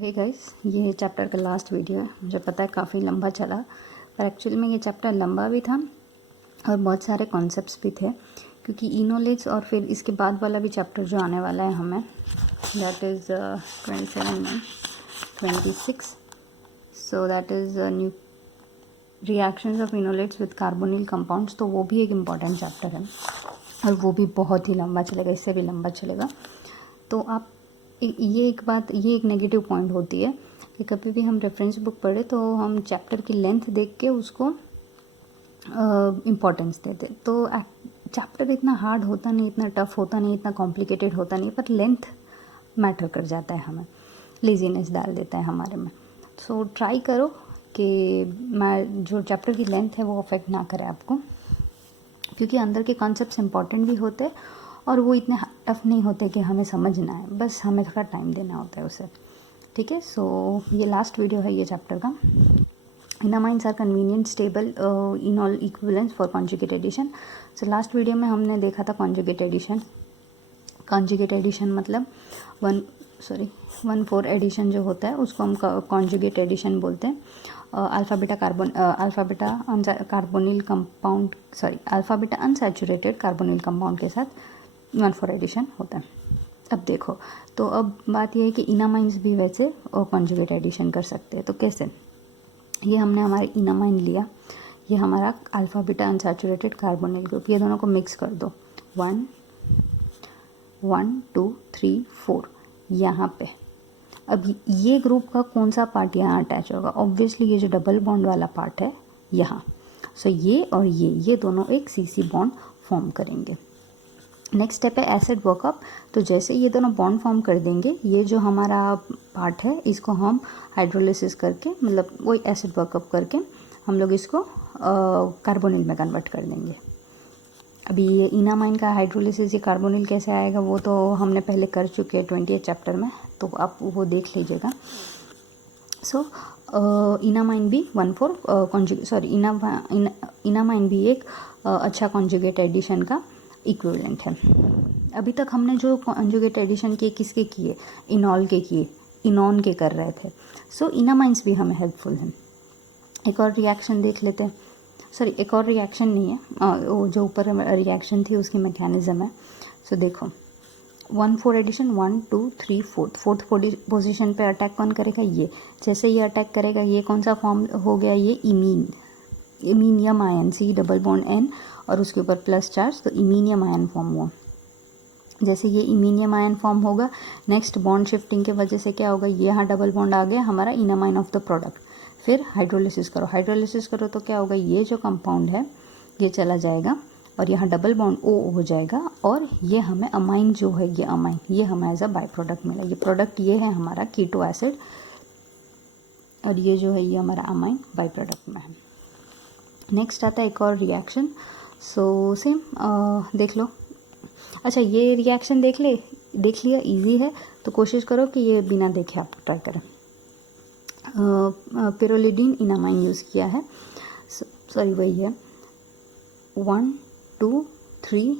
Hey guys, ये chapter का last video है। मुझे पता है काफ़ी लंबा चला, पर एक्चुअली में ये चैप्टर लंबा भी था और बहुत सारे कॉन्सेप्ट्स भी थे, क्योंकि इनोलेज और फिर इसके बाद वाला भी चैप्टर जो आने वाला है हमें, दैट इज़ 27 में 26, so that is new reactions of enolates with carbonyl compounds. तो वो भी एक इम्पॉर्टेंट चैप्टर है और वो भी बहुत ही लंबा चलेगा, इससे भी लंबा चलेगा। तो आप ये एक नेगेटिव पॉइंट होती है कि कभी भी हम रेफरेंस बुक पढ़े तो हम चैप्टर की लेंथ देख के उसको इम्पोर्टेंस देते। तो चैप्टर इतना हार्ड होता नहीं, इतना टफ होता नहीं, इतना कॉम्प्लिकेटेड होता नहीं, पर लेंथ मैटर कर जाता है, हमें लेजीनेस डाल देता है हमारे में। सो ट्राई करो कि मैं जो चैप्टर की लेंथ है वो अफेक्ट ना करे आपको, क्योंकि अंदर के कॉन्सेप्ट्स इंपॉर्टेंट भी होते हैं और वो इतने टफ नहीं होते कि हमें समझना है, बस हमें थोड़ा टाइम देना होता है उसे। ठीक है, सो ये लास्ट वीडियो है ये चैप्टर का। Enamines are convenient stable enol equivalents for conjugate addition. So last video में हमने देखा था कॉन्जुगेट एडिशन। कॉन्जुगेट एडिशन मतलब 1,4 एडिशन जो होता है उसको हम कॉन्जुगेट एडिशन बोलते हैं। Alpha beta carbonyl compound alpha beta unsaturated carbonyl compound के साथ 1,4 एडिशन होता है। अब देखो, तो अब बात यह है कि इनामाइंस भी वैसे कॉन्जुगेट एडिशन कर सकते हैं। तो कैसे? ये हमने हमारे इनामाइन लिया, ये हमारा alpha beta unsaturated carbonyl group, ये दोनों को मिक्स कर दो। 1 2 3 4 यहाँ पे। अब ये ग्रुप का कौन सा पार्ट यहाँ अटैच होगा? ऑब्वियसली ये जो डबल बॉन्ड वाला पार्ट है यहाँ। सो ये और ये दोनों एक CC बॉन्ड फॉर्म करेंगे। नेक्स्ट स्टेप है एसिड वर्कअप। तो जैसे ये दोनों बॉन्ड फॉर्म कर देंगे, ये जो हमारा पार्ट है इसको हम हाइड्रोलिसिस करके, मतलब वही एसिड वर्कअप करके हम लोग इसको कार्बोनिल में कन्वर्ट कर देंगे। अभी ये इनामाइन का हाइड्रोलिसिस, ये कार्बोनिल कैसे आएगा वो तो हमने पहले कर चुके हैं 20th चैप्टर में, तो आप वो देख लीजिएगा। सो इनामाइन भी 1,4 इनामाइन भी एक अच्छा कॉन्जुगेट एडिशन का इक्विवेलेंट है। अभी तक हमने जो कॉन्जुगेट एडिशन किसके किए? इनॉल के किए, इनॉन के कर रहे थे। सो इनामाइंस भी हमें हेल्पफुल हैं। एक और रिएक्शन देख लेते हैं। एक और रिएक्शन नहीं है, वो जो ऊपर रिएक्शन थी उसकी मैकेनिज्म है। सो देखो, 1,4 एडिशन 1 2 3 4th पोजीशन पे अटैक कौन करेगा? ये। जैसे ये अटैक करेगा, ये कौन सा फॉर्म हो गया? ये iminium ion, C double bond N और उसके ऊपर प्लस चार्ज, तो इमीनियम आयन फॉर्म हुआ। जैसे ये इमीनियम आयन फॉर्म होगा, नेक्स्ट बॉन्ड शिफ्टिंग के वजह से क्या होगा? ये यहाँ डबल बॉन्ड आ गया हमारा इनामाइन ऑफ द प्रोडक्ट। फिर हाइड्रोलिसिस करो तो क्या होगा? ये जो कंपाउंड है ये चला जाएगा और यहाँ डबल बॉन्ड O हो जाएगा और ये हमें अमाइन जो है, ये अमाइन, ये हमें एज अ बाई प्रोडक्ट मिला। ये प्रोडक्ट ये है हमारा कीटो एसिड और ये जो है ये हमारा अमाइन बाई प्रोडक्ट में है। नेक्स्ट आता है एक और रिएक्शन। सो सेम देख लो। अच्छा, ये रिएक्शन देख लिया, इजी है, तो कोशिश करो कि ये बिना देखे आप ट्राई करें। पिरोलिडीन इनामाइन यूज़ किया है, वही है। 1 2 3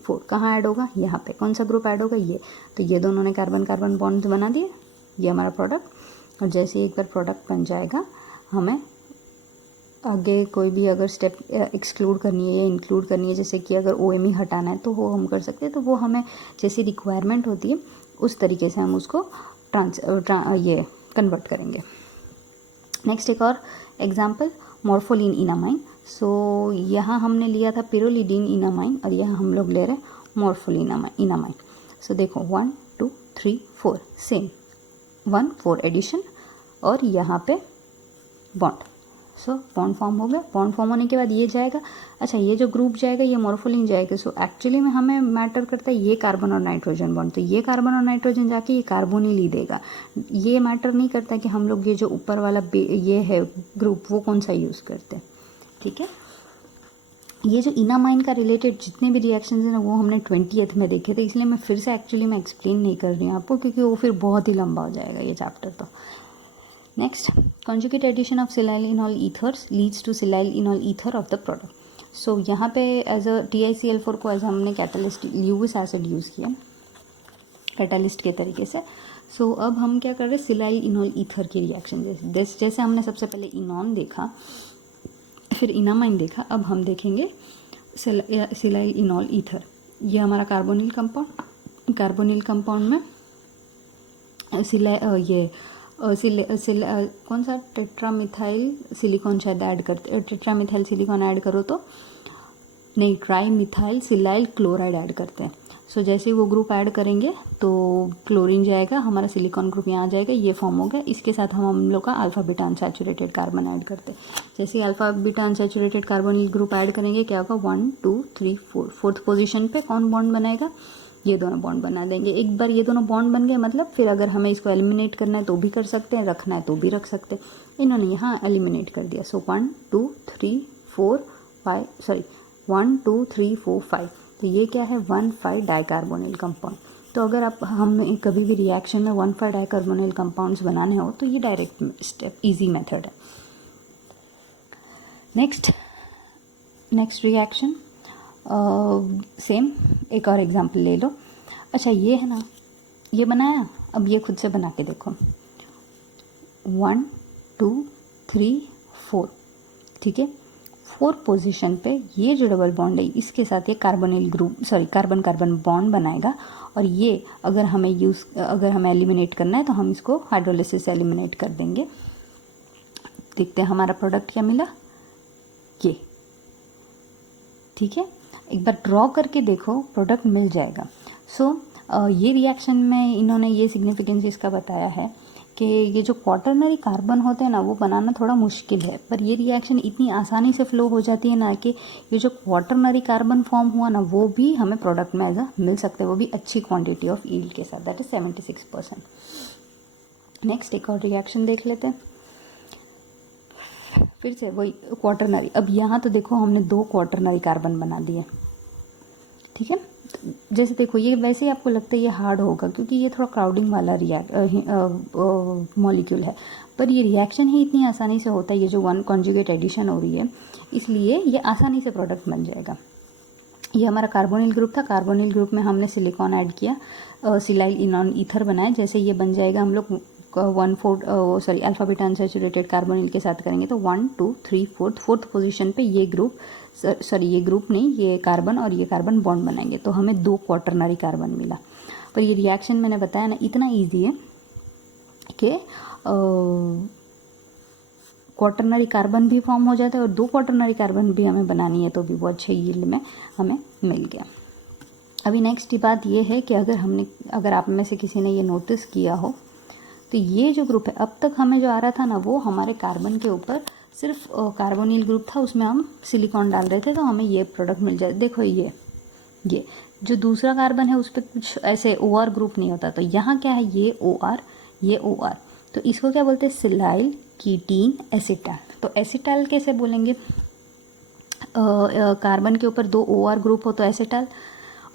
4 कहाँ ऐड होगा? यहाँ पे। कौन सा ग्रुप ऐड होगा? ये। तो ये दोनों ने कार्बन कार्बन बॉन्ड बना दिए, ये हमारा प्रोडक्ट। और जैसे एक बार प्रोडक्ट बन जाएगा, हमें आगे कोई भी अगर स्टेप एक्सक्लूड करनी है या इंक्लूड करनी है, जैसे कि अगर OMe हटाना है तो वो हम कर सकते हैं। तो वो हमें जैसी रिक्वायरमेंट होती है उस तरीके से हम उसको ये कन्वर्ट करेंगे। नेक्स्ट एक और एग्जांपल, मॉर्फोलिन इनामाइन। सो यहाँ हमने लिया था पिरोलिडीन इनामाइन और यहाँ हम लोग ले रहे हैं मॉर्फोलिन इनामाइन। सो देखो 1 2 3 4 सेम 1,4 एडिशन और यहाँ पे बॉन्ड। सो बॉन्ड फॉर्म हो गया। बॉन्ड फॉर्म होने के बाद ये जाएगा। अच्छा, ये जो ग्रुप जाएगा ये मॉर्फोलिन जाएगा। सो एक्चुअली में हमें मैटर करता है ये कार्बन और नाइट्रोजन बॉन्ड, तो ये कार्बन और नाइट्रोजन जाके ये कार्बोनिल ही देगा। ये मैटर नहीं करता कि हम लोग ये जो ऊपर वाला ये है ग्रुप वो कौन सा यूज़ करते हैं। ठीक है, ये जो इनामाइन का रिलेटेड जितने भी रिएक्शंस हैं ना वो हमने 20th में देखे थे, इसलिए मैं फिर से एक्चुअली मैं एक्सप्लेन नहीं कर रही हूँ आपको, क्योंकि वो फिर बहुत ही लंबा हो जाएगा ये चैप्टर। तो next, conjugate addition of silyl enol ethers leads to silyl enol ether of the product. सो यहाँ पे एज अ TiCl4 को एज हमने कैटलिस्ट ल्यूविस एसिड यूज़ किया कैटलिस्ट के तरीके से। सो अब हम क्या कर रहे हैं, सिलाइल इनोल ईथर की रिएक्शन जैसे हमने सबसे पहले इनॉन देखा, फिर इनामाइन देखा, अब हम देखेंगे सिलाइल इनोल ईथर। ये हमारा कार्बोनिल कंपाउंड में कौन सा टेट्रामिथाइल सिलिकॉन शायद ऐड करते, टेट्रामिथाइल सिलिकॉन ऐड करो तो नहीं, ट्राईमिथाइल सिलाइल क्लोराइड ऐड करते हैं। सो जैसे ही वो ग्रुप ऐड करेंगे तो क्लोरीन जाएगा, हमारा सिलिकॉन ग्रुप यहाँ आ जाएगा, ये फॉर्म हो गया। इसके साथ हम लोग का alpha beta unsaturated carbon add करते हैं। जैसे ही alpha beta unsaturated carbon group add करेंगे क्या होगा, 1 2 3 4, फोर्थ पोजीशन पे कौन बॉन्ड बनाएगा, ये दोनों बॉन्ड बना देंगे। एक बार ये दोनों बॉन्ड बन गए मतलब फिर अगर हमें इसको एलिमिनेट करना है तो भी कर सकते हैं, रखना है तो भी रख सकते हैं। इन्होंने यहाँ एलिमिनेट कर दिया। सो 1 2 3 4 5 सॉरी 1 2 3 4 5, तो ये क्या है 1,5 डाइकार्बोनिल कंपाउंड। तो अगर आप हमें कभी भी रिएक्शन में 1,5 डाइकार्बोनिल कंपाउंड्स बनाने हो तो ये डायरेक्ट स्टेप, इजी मेथड है। नेक्स्ट रिएक्शन सेम एक और एग्जांपल ले लो। अच्छा ये है ना, ये बनाया, अब ये खुद से बना के देखो। 1 2 3 4, ठीक है। फोर्थ पोजीशन पे ये जो डबल बॉन्ड है इसके साथ ये कार्बन कार्बन बॉन्ड बनाएगा। और ये अगर हमें एलिमिनेट करना है तो हम इसको हाइड्रोलिसिस से एलिमिनेट कर देंगे। देखते हैं हमारा प्रोडक्ट क्या मिला, ये, ठीक है। एक बार ड्रॉ करके देखो, प्रोडक्ट मिल जाएगा। सो ये रिएक्शन में इन्होंने ये सिग्निफिकेंस इसका बताया है कि ये जो क्वाटरनरी कार्बन होते हैं ना वो बनाना थोड़ा मुश्किल है, पर ये रिएक्शन इतनी आसानी से फ्लो हो जाती है ना कि ये जो क्वाटरनरी कार्बन फॉर्म हुआ ना वो भी हमें प्रोडक्ट में एज अ मिल सकते हैं, वो भी अच्छी क्वांटिटी ऑफ यील्ड के साथ, दैट इज 76%। नेक्स्ट एक और रिएक्शन देख लेते हैं, फिर से वही क्वाटरनरी। अब यहाँ तो देखो हमने 2 क्वाटरनरी कार्बन बना दिए, ठीक है। जैसे देखो ये वैसे ही आपको लगता है ये हार्ड होगा क्योंकि ये थोड़ा क्राउडिंग वाला मॉलिक्यूल है, पर ये रिएक्शन ही इतनी आसानी से होता है, ये जो 1 कॉन्जुगेट एडिशन हो रही है इसलिए ये आसानी से प्रोडक्ट बन जाएगा। ये हमारा कार्बोनिल ग्रुप था, कार्बोनिल ग्रुप में हमने सिलिकॉन ऐड किया, सिलाइल इनॉन ईथर बनाया। जैसे ये बन जाएगा हम लोग 1/4 अल्फा बीटा अनसैचुरेटेड कार्बोनिल के साथ करेंगे तो 1 2 3 4th पोजीशन पे ये ग्रुप ये ग्रुप नहीं, ये कार्बन और ये कार्बन बॉन्ड बनाएंगे तो हमें 2 क्वाटरनरी कार्बन मिला। पर ये रिएक्शन मैंने बताया ना इतना ईजी है कि क्वाटरनरी कार्बन भी फॉर्म हो जाता है और 2 क्वाटरनरी कार्बन भी हमें बनानी है तो भी वो अच्छे यील्ड में हमें मिल गया। अभी नेक्स्ट बात ये है कि अगर आप में से किसी ने ये नोटिस किया हो तो ये जो ग्रुप है अब तक हमें जो आ रहा था ना वो हमारे कार्बन के ऊपर सिर्फ कार्बोनिल ग्रुप था, उसमें हम सिलिकॉन डाल रहे थे तो हमें ये प्रोडक्ट मिल जाए। देखो ये जो दूसरा कार्बन है उस पर कुछ ऐसे OR ग्रुप नहीं होता, तो यहाँ क्या है ये OR, तो इसको क्या बोलते हैं सिलाइल कीटीन एसिटाल। तो एसिटाल कैसे बोलेंगे, कार्बन के ऊपर 2 OR ग्रुप हो तो एसिटाल,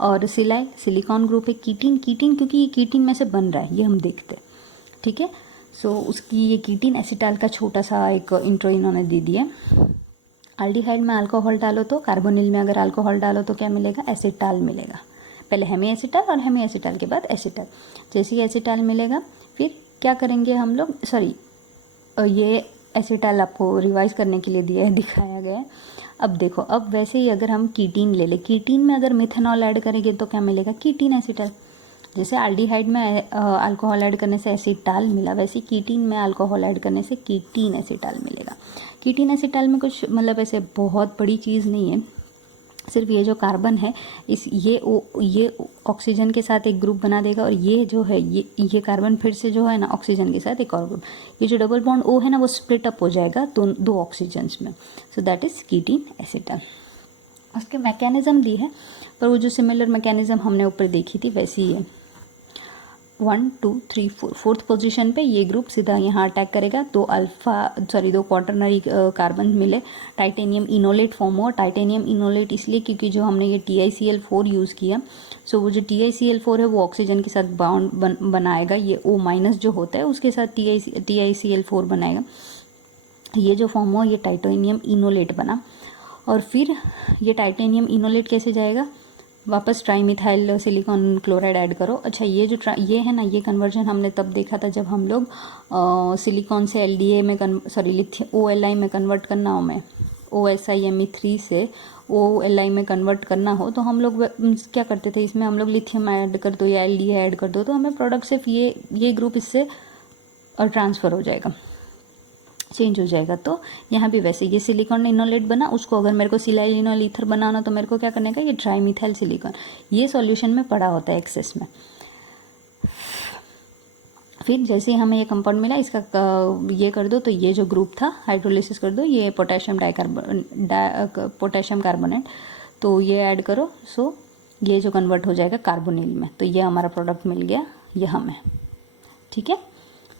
और सिलाइल सिलिकॉन ग्रुप है, कीटीन क्योंकि ये कीटीन में से बन रहा है ये हम देखते हैं, ठीक है। सो उसकी ये कीटीन एसिटाल का छोटा सा एक इंट्रो इन्होंने दे दिया। एल्डिहाइड में अल्कोहल डालो तो, कार्बोनिल में अगर अल्कोहल डालो तो क्या मिलेगा, एसिटाल मिलेगा। पहले हेमी एसिटाल और हेमी एसिटाल के बाद एसिटाल। जैसे ही एसिटाल मिलेगा फिर क्या करेंगे हम लोग, ये एसिटाल आपको रिवाइज करने के लिए दिया है, दिखाया गया है। अब देखो, अब वैसे ही अगर हम कीटीन ले ले, कीटीन में अगर मिथेनॉल ऐड करेंगे तो क्या मिलेगा, कीटीन एसिटाल। जैसे एल्डिहाइड में अल्कोहल ऐड करने से एसिटाल मिला, वैसे कीटीन में अल्कोहल ऐड करने से कीटीन एसिटाल मिलेगा। कीटीन एसिटाल में कुछ मतलब ऐसे बहुत बड़ी चीज़ नहीं है, सिर्फ ये जो कार्बन है ये ऑक्सीजन के साथ एक ग्रुप बना देगा और ये जो है ये कार्बन फिर से जो है ना ऑक्सीजन के साथ एक और ग्रुप, ये जो डबल बॉन्ड O है ना वो स्प्लिट अप हो जाएगा 2 ऑक्सीजन्स में। So that is ketene acetal. उसके मैकेनिज्म दी है पर वो जो सिमिलर मैकेनिज्म हमने ऊपर देखी थी वैसी ही है। 1 2 3 4 फोर्थ पोजीशन पे ये ग्रुप सीधा यहाँ अटैक करेगा, 2 क्वाटरनरी कार्बन मिले, टाइटेनियम इनोलेट फॉर्म हुआ। टाइटेनियम इनोलेट इसलिए क्योंकि जो हमने ये TiCl4 यूज़ किया, सो वो जो TiCl4 है वो ऑक्सीजन के साथ बाउंड बनाएगा, ये O- जो होता है उसके साथ TiCl4 बनाएगा। ये जो फॉर्म हुआ ये टाइटेनियम इनोलेट बना, और फिर ये टाइटेनियम इनोलेट कैसे जाएगा, वापस ट्राईमिथाइल सिलिकॉन क्लोराइड ऐड करो। अच्छा ये जो ये है ना, ये कन्वर्जन हमने तब देखा था जब हम लोग सिलिकॉन से LDA में लिथियम OLi में कन्वर्ट करना हो, में OSiMe3 से OLi में कन्वर्ट करना हो, तो हम लोग क्या करते थे, इसमें हम लोग लिथियम ऐड कर दो या LDA ऐड कर दो, तो हमें प्रोडक्ट सिर्फ ये ग्रुप इससे ट्रांसफ़र हो जाएगा, चेंज हो जाएगा। तो यहाँ भी वैसे ये सिलिकॉन इनोलेट बना, उसको अगर मेरे को सिलाइलिनोल ईथर बनाना तो मेरे को क्या करने का, ये ट्राईमिथाइल सिलिकॉन ये सॉल्यूशन में पड़ा होता है एक्सेस में। फिर जैसे ही हमें ये कंपाउंड मिला, इसका ये कर दो, तो ये जो ग्रुप था हाइड्रोलिसिस कर दो, ये पोटेशियम कार्बोनेट, तो ये ऐड करो, सो ये जो कन्वर्ट हो जाएगा कार्बोनिल में, तो ये हमारा प्रोडक्ट मिल गया यहाँ में। ठीक है,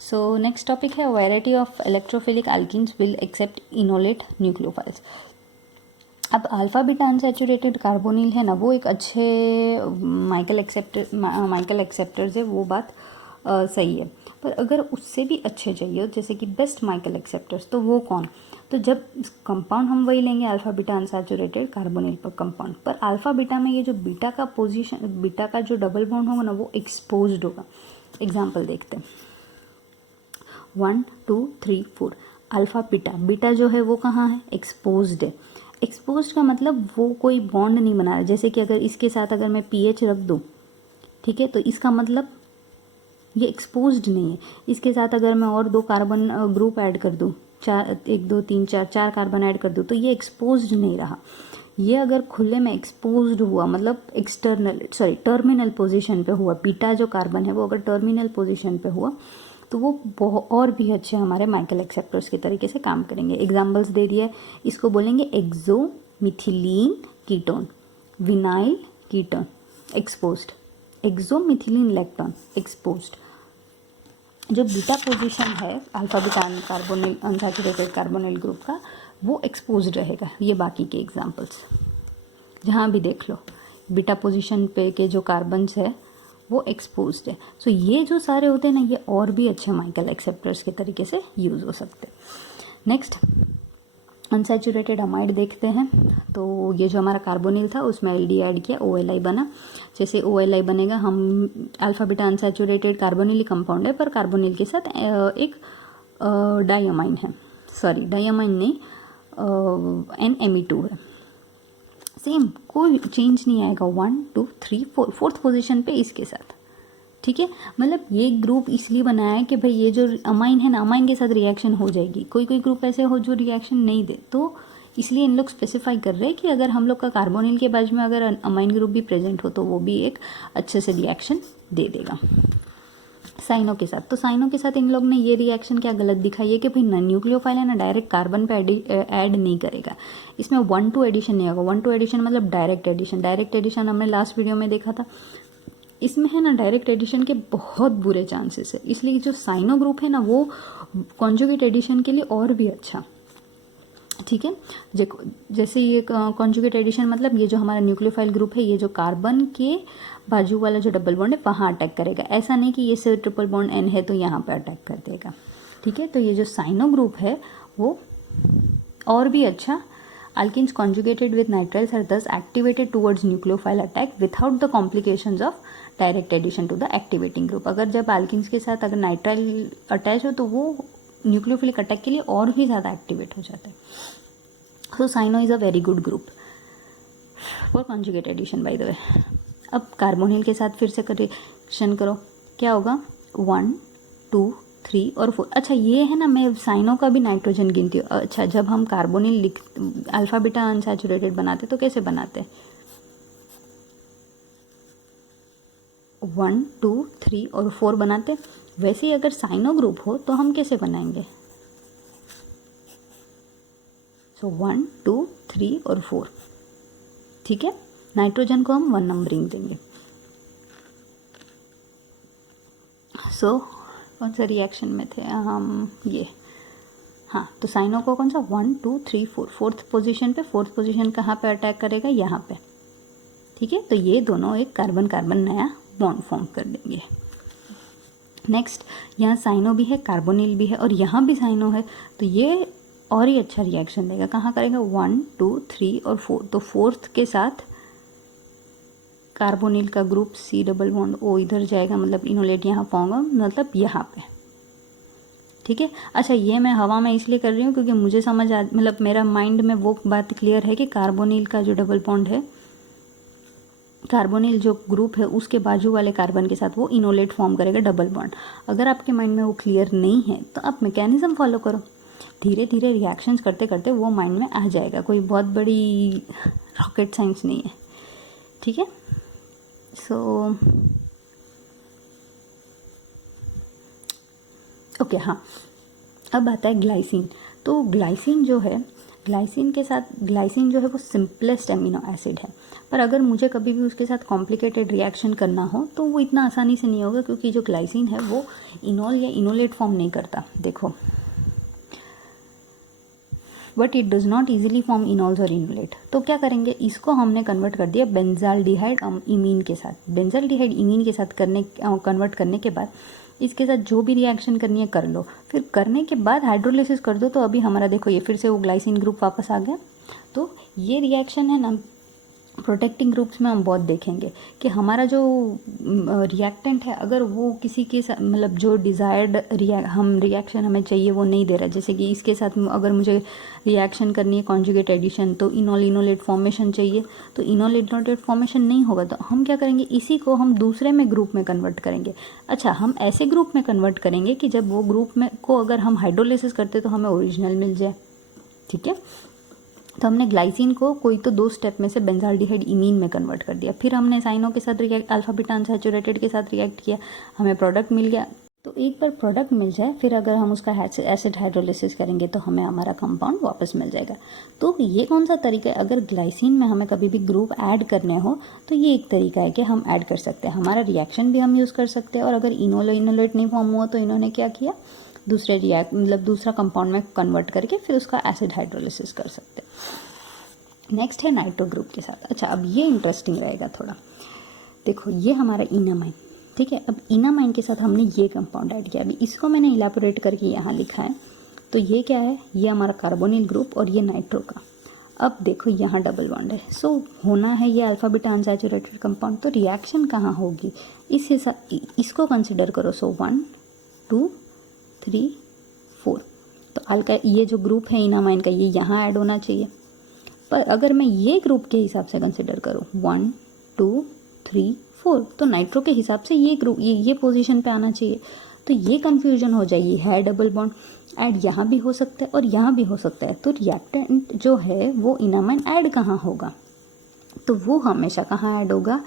सो नेक्स्ट टॉपिक है variety of electrophilic alkenes will accept enolate nucleophiles. अब अल्फा बीटा अनसैचुरेटेड कार्बोनिल है ना, वो एक अच्छे माइकल एक्सेप्टर्स है, वो बात सही है। पर अगर उससे भी अच्छे चाहिए, जैसे कि बेस्ट माइकल एक्सेप्टर्स, तो वो कौन, तो जब कंपाउंड हम वही लेंगे अल्फा बीटा अनसैचुरेटेड कार्बोनिल पर कंपाउंड, पर अल्फा बीटा में ये जो बीटा का पोजीशन, बीटा का जो डबल बॉन्ड होगा ना, वो एक्सपोज्ड होगा। एग्जाम्पल देखते हैं, 1 2 3 4 अल्फा बीटा, बीटा जो है वो कहाँ है, एक्सपोज्ड है। एक्सपोज्ड का मतलब वो कोई बॉन्ड नहीं बना रहा, जैसे कि अगर इसके साथ अगर मैं पीएच रख दूँ, ठीक है, तो इसका मतलब ये एक्सपोज्ड नहीं है। इसके साथ अगर मैं और 2 कार्बन ग्रुप ऐड कर दूँ, 1 2 3 4 कार्बन ऐड कर दूँ, तो ये एक्सपोज्ड नहीं रहा। ये अगर खुले में एक्सपोज्ड हुआ, मतलब टर्मिनल पोजीशन पे हुआ, बीटा जो कार्बन है वो अगर टर्मिनल पोजीशन पे हुआ, तो वो बहुत और भी अच्छे हमारे माइकल एक्सेप्टर्स के तरीके से काम करेंगे। एग्जाम्पल्स दे दिया है, इसको बोलेंगे exomethylene ketone, vinyl ketone exposed, exomethylene lactone exposed. जो बीटा पोजीशन है alpha beta carbonyl unsaturated carbonyl group का, वो एक्सपोज्ड रहेगा। ये बाकी के एग्जाम्पल्स जहाँ भी देख लो, बीटा पोजीशन पे के जो कार्बन्स है वो एक्सपोज्ड है। सो ये जो सारे होते हैं ना, ये और भी अच्छे माइकल एक्सेप्टर्स के तरीके से यूज़ हो सकते हैं। नेक्स्ट अनसैचुरेटेड अमाइड देखते हैं, तो ये जो हमारा कार्बोनिल था उसमें LD ऐड किया, OLi बना। जैसे OLi बनेगा, हम alpha beta unsaturated carbonyl compound है, पर कार्बोनिल के साथ एक डाइअमाइन है, डाइअमाइन नहीं, NMe2 है। सेम, कोई चेंज नहीं आएगा, 1 2 3 4 फोर्थ पोजीशन पे इसके साथ। ठीक है, मतलब ये ग्रुप इसलिए बनाया है कि भाई ये जो अमाइन है ना, अमाइन के साथ रिएक्शन हो जाएगी। कोई ग्रुप ऐसे हो जो रिएक्शन नहीं दे, तो इसलिए इन लोग स्पेसिफाई कर रहे हैं कि अगर हम लोग का कार्बोनिल के बाजू में अगर अमाइन ग्रुप भी प्रेजेंट हो, तो वो भी एक अच्छे से रिएक्शन दे देगा साइनो के साथ। तो साइनो के साथ इन लोग ने ये रिएक्शन क्या गलत दिखाई है कि भाई न्यूक्लियोफाइल है ना, डायरेक्ट कार्बन पे ऐड नहीं करेगा, इसमें 1-2 एडिशन नहीं होगा। 1-2 एडिशन मतलब डायरेक्ट एडिशन। डायरेक्ट एडिशन हमने लास्ट वीडियो में देखा था, इसमें है ना डायरेक्ट एडिशन के बहुत बुरे चांसेस है। इसलिए जो साइनो ग्रुप है ना, वो कॉन्जुगेट एडिशन के लिए और भी अच्छा। ठीक है, जैसे ये कॉन्जुगेट एडिशन मतलब ये जो हमारा न्यूक्लियोफाइल ग्रुप है, ये जो कार्बन के बाजू वाला जो डबल बॉन्ड है वहाँ अटैक करेगा। ऐसा नहीं कि ये सिर्फ ट्रिपल बॉन्ड N है तो यहाँ पे अटैक कर देगा। ठीक है, तो ये जो साइनो ग्रुप है वो और भी अच्छा। Alkenes conjugated with nitriles are thus activated towards nucleophile attack without the complications of direct addition to the activating group। अगर जब alkenes के साथ अगर नाइट्राइल अटैच हो तो वो न्यूक्लियोफिलिक अटैक के लिए और भी ज़्यादा एक्टिवेट हो जाता है। So cyano is a very good group for conjugate addition by the way. अब कार्बोनिल के साथ फिर से रिएक्शन करो, क्या होगा, 1 2 3 और 4। अच्छा ये है ना, मैं साइनो का भी नाइट्रोजन गिनती हूँ। अच्छा, जब हम कार्बोनिल अल्फा बीटा अनसैचुरेटेड बनाते तो कैसे बनाते, 1 2 3 और 4 बनाते। वैसे ही अगर साइनो ग्रुप हो तो हम कैसे बनाएंगे, सो 1 2 3 और 4। ठीक है, नाइट्रोजन को हम 1 नंबरिंग देंगे। सो कौन सा रिएक्शन में थे हम, ये हाँ, तो साइनो को कौन सा 1 2 3 4 फोर्थ पोजीशन पे। फोर्थ पोजीशन कहाँ पे अटैक करेगा, यहाँ पे। ठीक है, तो ये दोनों एक कार्बन कार्बन नया बॉन्ड फॉर्म कर देंगे। नेक्स्ट, यहाँ साइनो भी है, कार्बोनिल भी है और यहाँ भी साइनो है, तो ये और ही अच्छा रिएक्शन देगा। कहाँ करेगा, 1 2 3 और 4। तो फोर्थ के साथ कार्बोनिल का group C double bond O इधर जाएगा, मतलब इनोलेट यहाँ फॉर्म होगा, मतलब यहाँ पे, ठीक है। अच्छा, ये मैं हवा में इसलिए कर रही हूँ क्योंकि मुझे समझ आ, मतलब मेरा माइंड में वो बात क्लियर है कि कार्बोनिल का जो डबल बॉन्ड है, कार्बोनिल जो ग्रुप है उसके बाजू वाले कार्बन के साथ वो इनोलेट फॉर्म करेगा डबल बॉन्ड। अगर आपके माइंड में वो क्लियर नहीं है तो आप मैकेनिज्म फॉलो करो, धीरे धीरे रिएक्शंस करते करते वो माइंड में आ जाएगा, कोई बहुत बड़ी रॉकेट साइंस नहीं है, ठीक है। सो ओके, हाँ, अब आता है ग्लाइसिन। तो ग्लाइसिन जो है, ग्लाइसिन के साथ, ग्लाइसिन जो है वो सिंपलेस्ट अमीनो एसिड है, पर अगर मुझे कभी भी उसके साथ कॉम्प्लिकेटेड रिएक्शन करना हो तो वो इतना आसानी से नहीं होगा, क्योंकि जो ग्लाइसिन है वो इनोल या इनोलेट फॉर्म नहीं करता, देखो, but it does not easily form enols और इनोलेट। तो क्या करेंगे, इसको हमने कन्वर्ट कर दिया बेंजाल्डिहाइड इमीन के साथ। बेंजाल्डिहाइड इमीन के साथ कन्वर्ट करने के बाद इसके साथ जो भी रिएक्शन करनी है कर लो, फिर करने के बाद हाइड्रोलिसिस कर दो। तो अभी हमारा देखो ये फिर से वो ग्लाइसिन ग्रुप वापस आ गया। तो ये रिएक्शन है ना, प्रोटेक्टिंग ग्रुप्स में हम बहुत देखेंगे कि हमारा जो रिएक्टेंट है, अगर वो किसी के साथ, मतलब जो डिज़ायर्ड हम रिएक्शन हमें चाहिए वो नहीं दे रहा, जैसे कि इसके साथ अगर मुझे रिएक्शन करनी है कॉन्जुगेट एडिशन, तो इनोलेट फॉर्मेशन चाहिए, तो इनोलेट फॉर्मेशन नहीं होगा, तो हम क्या करेंगे, इसी को हम दूसरे में ग्रुप में कन्वर्ट करेंगे। अच्छा, हम ऐसे ग्रुप में कन्वर्ट करेंगे कि जब वो ग्रुप में को अगर हम हाइड्रोलिसिस करते तो हमें ओरिजिनल मिल जाए, ठीक है। तो हमने ग्लाइसिन को कोई तो 2 स्टेप में से बेंजाल्डिहाइड इमीन में कन्वर्ट कर दिया, फिर हमने साइनो के साथ रिएक्ट, अल्फा बीटा अनसैचुरेटेड के साथ रिएक्ट किया, हमें प्रोडक्ट मिल गया। तो एक बार प्रोडक्ट मिल जाए, फिर अगर हम उसका एसिड हाइड्रोलिसिस करेंगे तो हमें हमारा कंपाउंड वापस मिल जाएगा। तो ये कौन सा तरीका है, अगर ग्लाइसिन में हमें कभी भी ग्रुप ऐड करने हो तो ये एक तरीका है कि हम ऐड कर सकते हैं, हमारा रिएक्शन भी हम यूज़ कर सकते हैं। और अगर इनोलेट नहीं फॉर्म हुआ तो इन्होंने क्या किया, दूसरे मतलब दूसरा कंपाउंड में कन्वर्ट करके फिर उसका एसिड हाइड्रोलिसिस कर सकते हैं। नेक्स्ट है नाइट्रो ग्रुप के साथ। अच्छा, अब ये इंटरेस्टिंग रहेगा थोड़ा, देखो ये हमारा इनामाइन, ठीक है। अब इनामाइन के साथ हमने ये कंपाउंड ऐड किया, अभी इसको मैंने इलेबोरेट करके यहाँ लिखा है। तो ये क्या है, ये हमारा कार्बोनिल ग्रुप और ये नाइट्रो का। अब देखो यहाँ डबल बॉन्ड है, सो होना है ये अल्फा बीटा अनसैचुरेटेड कंपाउंड, तो रिएक्शन कहाँ होगी, इस हिसाब इसको कंसिडर करो। सो 1 2 3 4, तो अल्का ये जो ग्रुप है इनामाइन का, ये यहाँ ऐड होना चाहिए। पर अगर मैं ये ग्रुप के हिसाब से कंसिडर करूँ 1 2 3 4, तो नाइट्रो के हिसाब से ये ग्रुप ये पोजीशन पे आना चाहिए। तो ये कंफ्यूजन हो जाएगी, है डबल बॉन्ड, ऐड यहाँ भी हो सकता है और यहाँ भी हो सकता है, तो रिएक्टेंट जो है वो इनामाइन ऐड कहाँ होगा, तो वो हमेशा कहाँ ऐड होगा,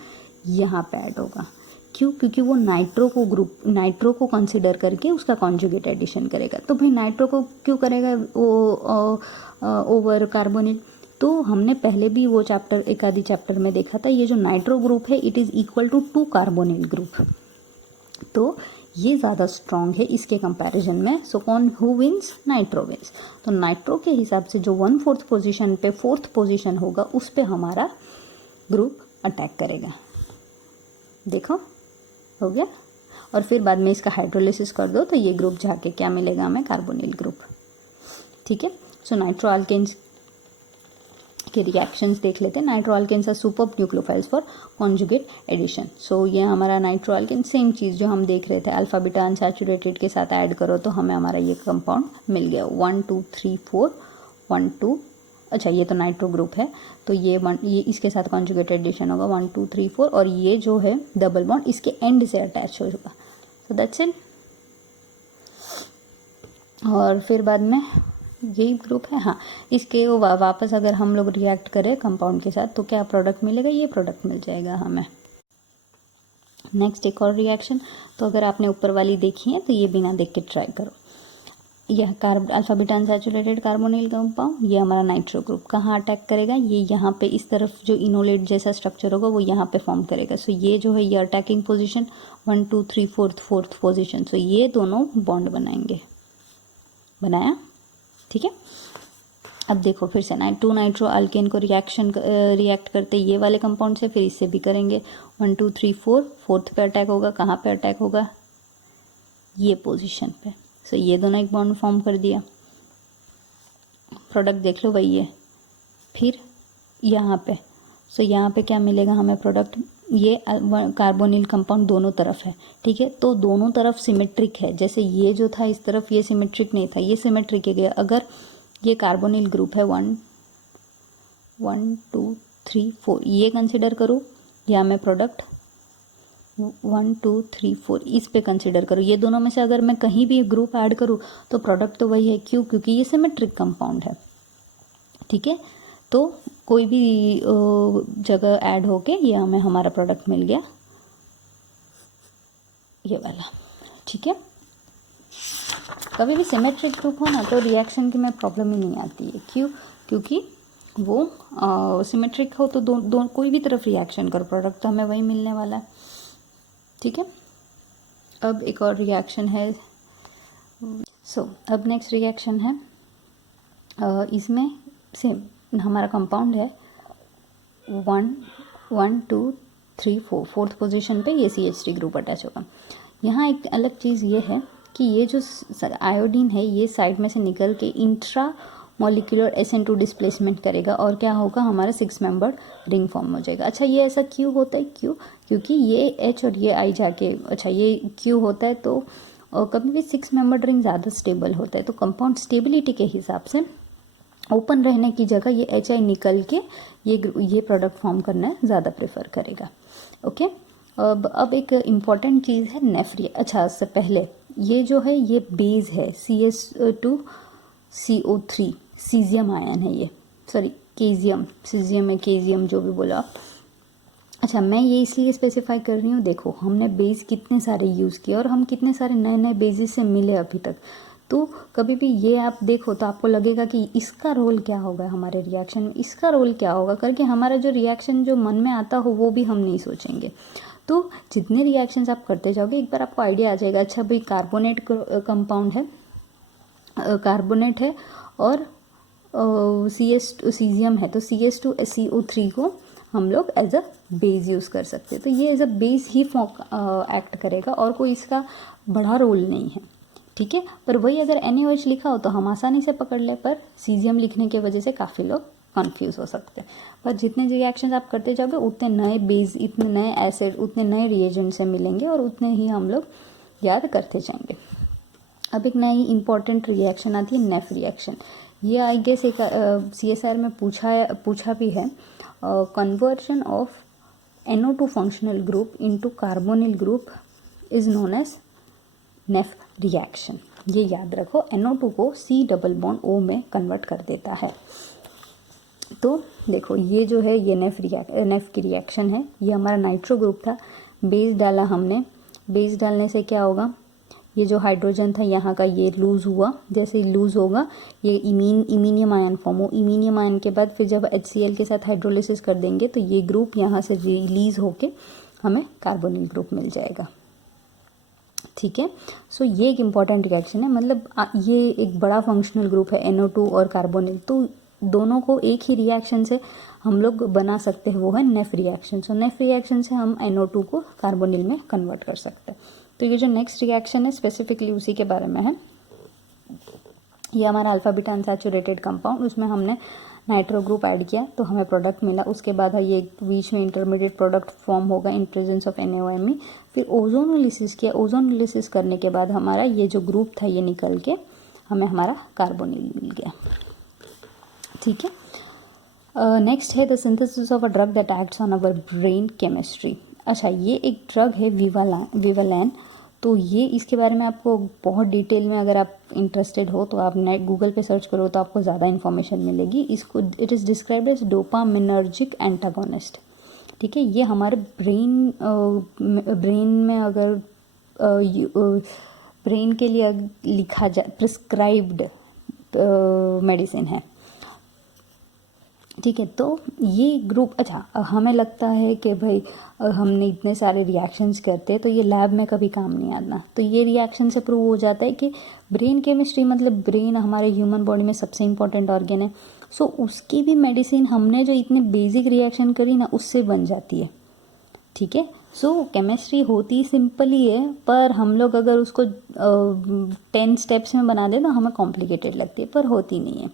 यहाँ पे ऐड होगा। क्यों, क्योंकि वो नाइट्रो को कंसिडर करके उसका कॉन्जुगेट एडिशन करेगा। तो भाई नाइट्रो को क्यों करेगा वो ओवर कार्बोनिल, तो हमने पहले भी वो चैप्टर, एक आधी चैप्टर में देखा था, ये जो नाइट्रो ग्रुप है it is equal to 2 carbonyl group, तो ये ज़्यादा स्ट्रॉन्ग है इसके कंपैरिजन में। सो कौन हु विंस, नाइट्रो विंस। तो नाइट्रो के हिसाब से जो 1/4 पोजीशन पे 4th पोजीशन होगा उस पे हमारा ग्रुप अटैक करेगा, देखो हो गया। और फिर बाद में इसका हाइड्रोलिसिस कर दो तो ये ग्रुप जाके क्या मिलेगा हमें, कार्बोनिल ग्रुप, ठीक है। सो नाइट्रो अल्केन्स के रिएक्शंस देख लेते हैं। Nitro alkanes are superb nucleophiles for conjugate addition. So ये हमारा नाइट्रो अल्केन, सेम चीज़ जो हम देख रहे थे, अल्फा बीटा अनसैचुरेटेड के साथ ऐड करो तो हमें हमारा ये कंपाउंड मिल गया 1 2 3 4 1 2। अच्छा, ये तो नाइट्रो ग्रुप है, तो ये इसके साथ कॉन्जुगेट एडिशन होगा 1 2 3 4, और ये जो है डबल बॉन्ड इसके एंड से अटैच होगा। सो दैट्स इट। और फिर बाद में यही ग्रुप है, हाँ, इसके वो वापस अगर हम लोग रिएक्ट करें कंपाउंड के साथ तो क्या प्रोडक्ट मिलेगा, ये प्रोडक्ट मिल जाएगा हमें। नेक्स्ट एक और रिएक्शन, तो अगर आपने ऊपर वाली देखी है तो ये बिना देख के ट्राई करो। यह alpha beta unsaturated carbonyl compound, ये हमारा नाइट्रो ग्रुप कहाँ अटैक करेगा, ये यहाँ पे इस तरफ जो इनोलेट जैसा स्ट्रक्चर होगा वो यहाँ पे फॉर्म करेगा। सो ये जो है ये अटैकिंग पोजीशन 1 2 3 4th पोजीशन, सो ये दोनों बॉन्ड बनाएंगे, बनाया, ठीक है। अब देखो फिर से 2 नाइट्रो अल्केन को रिएक्ट करते ये वाले कंपाउंड से, फिर इससे भी करेंगे 1 2 3 4, 4th पे अटैक होगा, कहाँ पे अटैक होगा, ये पोजीशन पे। सो ये दोनों एक बॉन्ड फॉर्म कर दिया, प्रोडक्ट देख लो वही है। फिर यहाँ पे, सो यहाँ पे क्या मिलेगा हमें प्रोडक्ट, ये कार्बोनिल कंपाउंड दोनों तरफ है, ठीक है। तो दोनों तरफ सिमेट्रिक है, जैसे ये जो था इस तरफ ये सिमेट्रिक नहीं था, ये सिमेट्रिक है गया। अगर ये कार्बोनिल ग्रुप है 1 2 3 4 ये कंसिडर करो, या मैं प्रोडक्ट 1 2 3 4 इस पे कंसिडर करो। ये दोनों में से अगर मैं कहीं भी ग्रुप ऐड करूँ तो प्रोडक्ट तो वही है, क्यों? क्योंकि ये सिमेट्रिक कंपाउंड है, ठीक है। तो कोई भी जगह ऐड होके ये हमें हमारा प्रोडक्ट मिल गया, ये वाला, ठीक है। कभी भी सिमेट्रिक ग्रुप हो ना तो रिएक्शन की में प्रॉब्लम ही नहीं आती है, क्यों? क्योंकि वो सिमेट्रिक हो तो दो कोई भी तरफ रिएक्शन करो, प्रोडक्ट तो हमें वही मिलने वाला है, ठीक है। अब एक और रिएक्शन है, अब नेक्स्ट रिएक्शन है, इसमें सेम हमारा कंपाउंड है 1 1 2 3 4 फोर्थ पोजीशन पे ये CH3 ग्रुप अटैच होगा। यहाँ एक अलग चीज़ ये है कि ये जो आयोडीन है ये साइड में से निकल के इंट्रा मॉलिक्यूलर SN2 डिस्प्लेसमेंट करेगा और क्या होगा, हमारा 6 मेंबर्ड रिंग फॉर्म हो जाएगा। अच्छा, ये ऐसा क्यों होता है? क्यों? क्योंकि ये H और ये I जाके, अच्छा ये क्यों होता है? तो कभी भी 6 मेंबर्ड रिंग ज़्यादा स्टेबल होता है, तो कंपाउंड स्टेबिलिटी के हिसाब से ओपन रहने की जगह ये HI निकल के ये प्रोडक्ट फॉर्म करना ज़्यादा प्रेफर करेगा, ओके। अब एक इम्पॉर्टेंट चीज़ है नेफ्री। अच्छा, इससे पहले ये जो है ये बेस है CS2CO3 सीजियम आयन है ये, सॉरी केजियम, सीजियम है केजियम, जो भी बोला आप। अच्छा, मैं ये इसलिए स्पेसिफाई कर रही हूँ, देखो हमने बेस कितने सारे यूज़ किए और हम कितने सारे नए नए बेसिस से मिले अभी तक। तो कभी भी ये आप देखो तो आपको लगेगा कि इसका रोल क्या होगा हमारे रिएक्शन में, इसका रोल क्या होगा करके हमारा जो रिएक्शन जो मन में आता हो वो भी हम नहीं सोचेंगे। तो जितने रिएक्शंस आप करते जाओगे एक बार आपको आइडिया आ जाएगा। अच्छा भाई, कार्बोनेट कंपाउंड है, कार्बोनेट है और सीजियम है, तो CS2CO3 को हम लोग एज अ बेस यूज़ कर सकते हैं। तो ये एज अ बेस ही एक्ट करेगा और कोई इसका बड़ा रोल नहीं है, ठीक है। पर वही अगर NaOH लिखा हो तो हम आसानी से पकड़ ले, पर सीजियम लिखने की वजह से काफ़ी लोग कंफ्यूज हो सकते हैं। पर जितने रिएक्शंस आप करते जाओगे उतने नए बेस, इतने नए एसिड, उतने नए रिएजेंट से मिलेंगे और उतने ही हम लोग याद करते जाएंगे। अब एक नई इंपॉर्टेंट रिएक्शन आती है नेफ रिएक्शन। ये आई गेस एक CSR में पूछा भी है। Conversion of NO2 functional group into carbonyl group is known as Nef reaction. ये याद रखो, NO2 को C डबल बॉन्ड O में कन्वर्ट कर देता है। तो देखो ये जो है ये नेफ की रिएक्शन है। ये हमारा नाइट्रो ग्रुप था, बेस डाला हमने, बेस डालने से क्या होगा, ये जो हाइड्रोजन था यहाँ का ये लूज़ हुआ, जैसे ही लूज़ होगा ये इमीनियम आयन फॉर्म हो, इमीनियम आयन के बाद फिर जब HCl के साथ हाइड्रोलिसिस कर देंगे तो ये ग्रुप यहाँ से रिलीज़ होके हमें कार्बोनिल ग्रुप मिल जाएगा, ठीक है। सो ये एक इम्पॉर्टेंट रिएक्शन है, मतलब ये एक बड़ा फंक्शनल ग्रुप है NO2 और कार्बोनिल, तो दोनों को एक ही रिएक्शन से हम लोग बना सकते हैं, वो है नेफ रिएक्शन। सो नेफ रिएक्शन से हम NO2 को कार्बोनिल में कन्वर्ट कर सकते हैं। तो ये जो नेक्स्ट रिएक्शन है स्पेसिफिकली उसी के बारे में है। ये हमारा अल्फा बीटा अनसैचुरेटेड कंपाउंड, उसमें हमने नाइट्रो ग्रुप ऐड किया तो हमें प्रोडक्ट मिला। उसके बाद ये बीच में इंटरमीडिएट प्रोडक्ट फॉर्म होगा इन प्रेजेंस ऑफ NaOMe। फिर ओजोनोलिसिस किया, ओजोनोलिसिस करने के बाद हमारा ये जो ग्रुप था ये निकल के हमें हमारा कार्बोनिल मिल गया, ठीक है। नेक्स्ट है the synthesis of a drug that acts on our brain chemistry. अच्छा, ये एक ड्रग है विवालैन। तो ये इसके बारे में आपको बहुत डिटेल में अगर आप इंटरेस्टेड हो तो आप नेट गूगल पे सर्च करो तो आपको ज़्यादा इन्फॉर्मेशन मिलेगी। इसको it is described as dopaminergic antagonist, ठीक है। ये हमारे ब्रेन में अगर ब्रेन के लिए लिखा जाए प्रिस्क्राइब्ड मेडिसिन है, ठीक है। तो ये ग्रुप, अच्छा हमें लगता है कि भाई हमने इतने सारे रिएक्शंस करते हैं तो ये लैब में कभी काम नहीं आना, तो ये रिएक्शन से प्रूव हो जाता है कि ब्रेन केमिस्ट्री, मतलब ब्रेन हमारे ह्यूमन बॉडी में सबसे इम्पोर्टेंट ऑर्गन है। सो उसकी भी मेडिसिन हमने जो इतने बेसिक रिएक्शन करी ना उससे बन जाती है, ठीक है। सो केमिस्ट्री होती सिंपल ही है, पर हम लोग अगर उसको 10 स्टेप्स में बना दें तो हमें कॉम्प्लिकेटेड लगती है, पर होती नहीं है।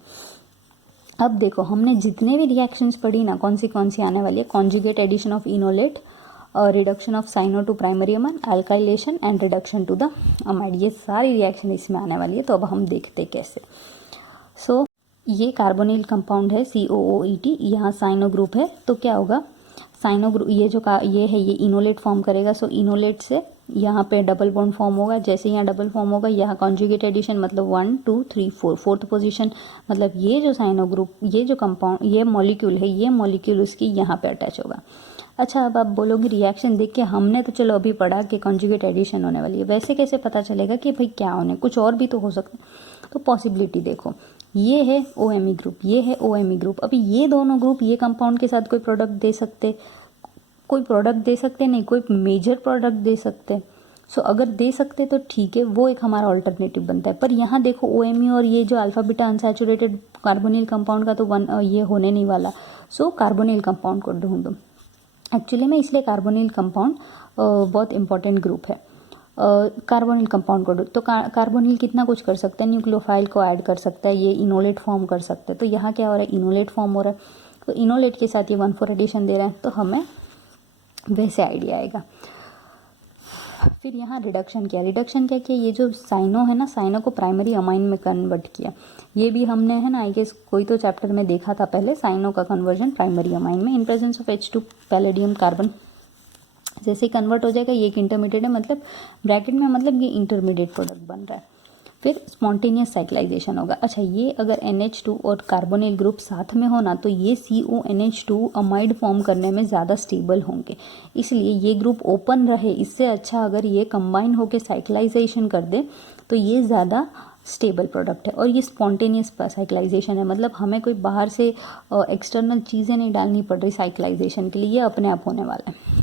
अब देखो हमने जितने भी रिएक्शंस पढ़ी ना, कौन सी आने वाली है, conjugate addition of enolate, reduction of cyano to primary amine, alkylation and reduction to the amide, ये सारी रिएक्शन इसमें आने वाली है। तो अब हम देखते कैसे। सो ये कार्बोनिल कंपाउंड है COOET, यहाँ साइनो ग्रुप है, तो क्या होगा साइनो ग्रुप, ये है, ये इनोलेट फॉर्म करेगा। सो इनोलेट से यहाँ पे डबल बॉन्ड फॉर्म होगा, जैसे यहाँ डबल फॉर्म होगा यहाँ कॉन्जुगेट एडिशन, मतलब 1 2 3 4 फोर्थ पोजीशन, मतलब ये जो साइनो ग्रुप, ये जो कंपाउंड, ये मॉलिक्यूल है, ये मॉलिक्यूल उसकी यहाँ पे अटैच होगा। अच्छा, अब आप बोलोगे रिएक्शन देख के हमने तो चलो अभी पढ़ा कि कॉन्जुगेट एडिशन होने वाली है, वैसे कैसे पता चलेगा कि भाई क्या होने, कुछ और भी तो हो सकता है। तो पॉसिबिलिटी देखो, ये है OMe ग्रुप, ये है OMe ग्रुप। अभी ये दोनों ग्रुप ये कंपाउंड के साथ कोई प्रोडक्ट दे सकते, नहीं कोई मेजर प्रोडक्ट दे सकते। सो अगर दे सकते तो ठीक है, वो एक हमारा ऑल्टरनेटिव बनता है। पर यहाँ देखो OMe और ये जो alpha beta unsaturated carbonyl compound का तो ये होने नहीं वाला। सो कार्बोनिल कंपाउंड को ढूंढो। एक्चुअली में इसलिए कार्बोनिल कंपाउंड बहुत इंपॉर्टेंट ग्रुप है। कार्बोनिल कंपाउंड को तो कार्बोनिल कितना कुछ कर सकता है, न्यूक्लियोफाइल को ऐड कर सकता है, ये इनोलेट फॉर्म कर सकता है। तो यहाँ क्या हो रहा है, इनोलेट फॉर्म हो रहा है, तो इनोलेट के साथ ये 1,4 एडिशन दे रहा है, तो हमें वैसे आइडिया आएगा। फिर यहाँ रिडक्शन किया ये जो साइनो है ना, साइनो को प्राइमरी अमाइन में कन्वर्ट किया। ये भी हमने है ना आई गेस कोई तो चैप्टर में देखा था पहले, साइनो का कन्वर्जन प्राइमरी अमाइन में in presence of H2 palladium carbon. जैसे ही कन्वर्ट हो जाएगा, ये एक इंटरमीडिएट है, मतलब ब्रैकेट में मतलब ये इंटरमीडिएट प्रोडक्ट बन रहा है। फिर स्पॉन्टेनियस साइक्लाइजेशन होगा। अच्छा, ये अगर NH2 और कार्बोनिल ग्रुप साथ में हो ना, तो ये CONH2 अमाइड फॉर्म करने में ज़्यादा स्टेबल होंगे, इसलिए ये ग्रुप ओपन रहे। इससे अच्छा अगर ये कंबाइन होकर साइक्लाइजेशन कर दे तो ये ज़्यादा स्टेबल प्रोडक्ट है। और ये स्पॉन्टेनियस साइक्लाइजेशन है, मतलब हमें कोई बाहर से एक्सटर्नल चीज़ें नहीं डालनी पड़ रही साइक्लाइजेशन के लिए, ये अपने आप होने वाला है।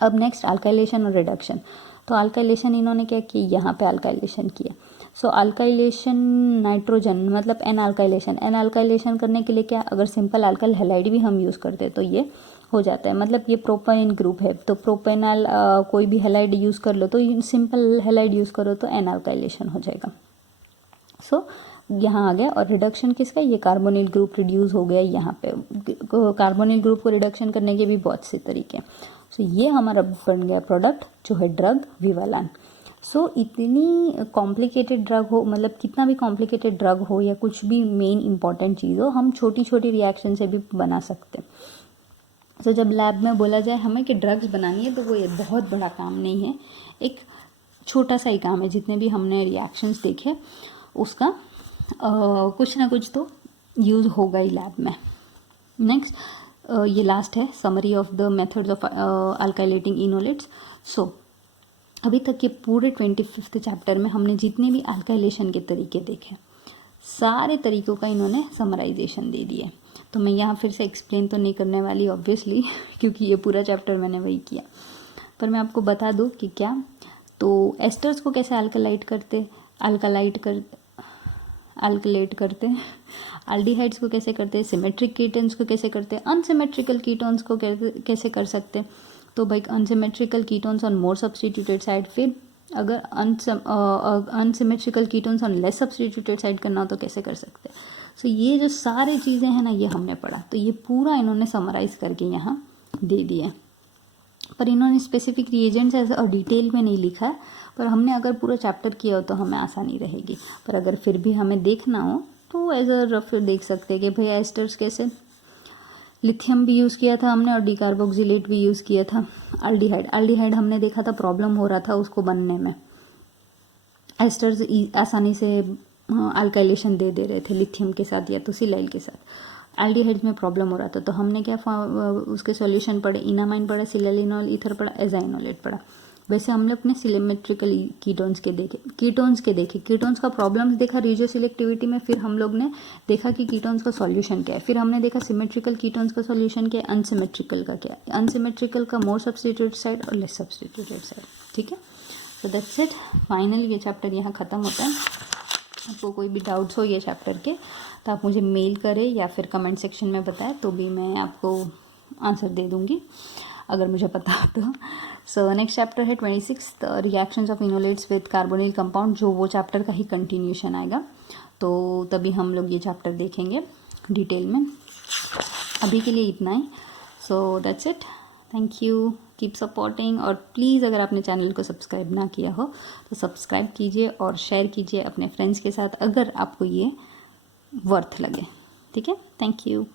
अब नेक्स्ट अल्काइलेशन और रिडक्शन। तो अल्काइलेशन इन्होंने क्या किया, यहाँ पे अल्काइलेशन किया। सो अल्काइलेशन नाइट्रोजन मतलब एन अल्काइलेशन करने के लिए क्या, अगर सिंपल अल्काइल हैलाइड भी हम यूज़ करते हैं तो ये हो जाता है। मतलब ये प्रोपेन ग्रुप है, तो प्रोपेनल कोई भी हैलाइड यूज़ कर लो, तो सिंपल हैलाइड यूज़ करो तो एन अल्काइलेशन हो जाएगा। सो यहाँ आ गया। और रिडक्शन किसका, ये कार्बोनिल ग्रुप रिड्यूस हो गया। यहाँ पे कार्बोनिल ग्रुप को रिडक्शन करने के भी बहुत से तरीके हैं। सो ये हमारा बन गया प्रोडक्ट जो है ड्रग विवालान। सो इतनी कॉम्प्लिकेटेड ड्रग हो, मतलब कितना भी कॉम्प्लिकेटेड ड्रग हो या कुछ भी मेन इंपॉर्टेंट चीज़ हो, हम छोटी छोटी रिएक्शन से भी बना सकते हैं। सो जब लैब में बोला जाए हमें कि ड्रग्स बनानी है, तो वो ये बहुत बड़ा काम नहीं है, एक छोटा सा ही काम है। जितने भी हमने रिएक्शंस देखे उसका कुछ ना कुछ तो यूज़ होगा ही लैब में। नेक्स्ट ये लास्ट है summary of the methods of alkylating enolates. So अभी तक के पूरे 25th चैप्टर में हमने जितने भी अल्काइलेशन के तरीके देखे, सारे तरीक़ों का इन्होंने समराइजेशन दे दिया। तो मैं यहाँ फिर से एक्सप्लेन तो नहीं करने वाली ऑब्वियसली, क्योंकि ये पूरा चैप्टर मैंने वही किया। पर मैं आपको बता दूँ कि क्या, तो एस्टर्स को कैसे अल्काइलेट करते, एल्डिहाइड्स को कैसे करते, सिमेट्रिक कीटोन्स को कैसे करते, अनसिमेट्रिकल कीटोन्स को कैसे कर सकते। तो भाई unsymmetrical ketones on more substituted side, फिर अगर unsymmetrical ketones on less substituted side करना हो तो कैसे कर सकते। सो ये जो सारी चीज़ें हैं ना, ये हमने पढ़ा। तो ये पूरा इन्होंने समराइज़ करके यहाँ दे दिया है। पर इन्होंने स्पेसिफिक रिएजेंट्स ऐसा डिटेल में नहीं लिखा है, पर हमने अगर पूरा चैप्टर किया हो तो हमें आसानी रहेगी। पर अगर फिर भी हमें देखना हो तो एज अ रफ देख सकते हैं कि भाई एस्टर्स कैसे, लिथियम भी यूज़ किया था हमने और डिकार्बोक्सिलेट भी यूज़ किया था। अल्डिहाइड हमने देखा था प्रॉब्लम हो रहा था उसको बनने में, एस्टर्स आसानी से अल्काइलेशन दे रहे थे लिथियम के साथ या तो सिलाइल के साथ। एल्डिहाइड्स में प्रॉब्लम हो रहा था, तो हमने क्या उसके सॉल्यूशन पढ़े, इनामाइन पढ़ा, सिलेलिनॉल ईथर पढ़ा, एजाइनोलेट पढ़ा। वैसे हमने अपने सिमेट्रिकल कीटोन्स के देखे, कीटोन्स का प्रॉब्लम्स देखा रेडियो सिलेक्टिविटी में। फिर हम लोग ने देखा कि कीटोन्स का सॉल्यूशन क्या है। फिर हमने देखा सिमेट्रिकल कीटोन्स का सॉल्यूशन क्या है, अनसिमेट्रिकल का क्या है, अनसिमेट्रिकल का मोर सब्स्टिट्यूटेड साइड और लेस सब्स्टिट्यूटेड साइड। ठीक है, सो दैट्स इट। फाइनली ये चैप्टर यहाँ ख़त्म होता है। आपको कोई भी डाउट्स हो ये चैप्टर के तो आप मुझे मेल करें या फिर कमेंट सेक्शन में बताएं, तो भी मैं आपको आंसर दे दूँगी अगर मुझे पता हो तो। सो नेक्स्ट चैप्टर है 26 reactions of enolates with carbonyl compound, जो वो चैप्टर का ही कंटिन्यूशन आएगा। तो तभी हम लोग ये चैप्टर देखेंगे डिटेल में। अभी के लिए इतना ही। So that's it. Thank you, keep supporting. और प्लीज़ अगर आपने चैनल को सब्सक्राइब ना किया हो तो सब्सक्राइब कीजिए और शेयर कीजिए अपने फ्रेंड्स के साथ अगर आपको ये वर्थ लगे। ठीक है, थैंक यू।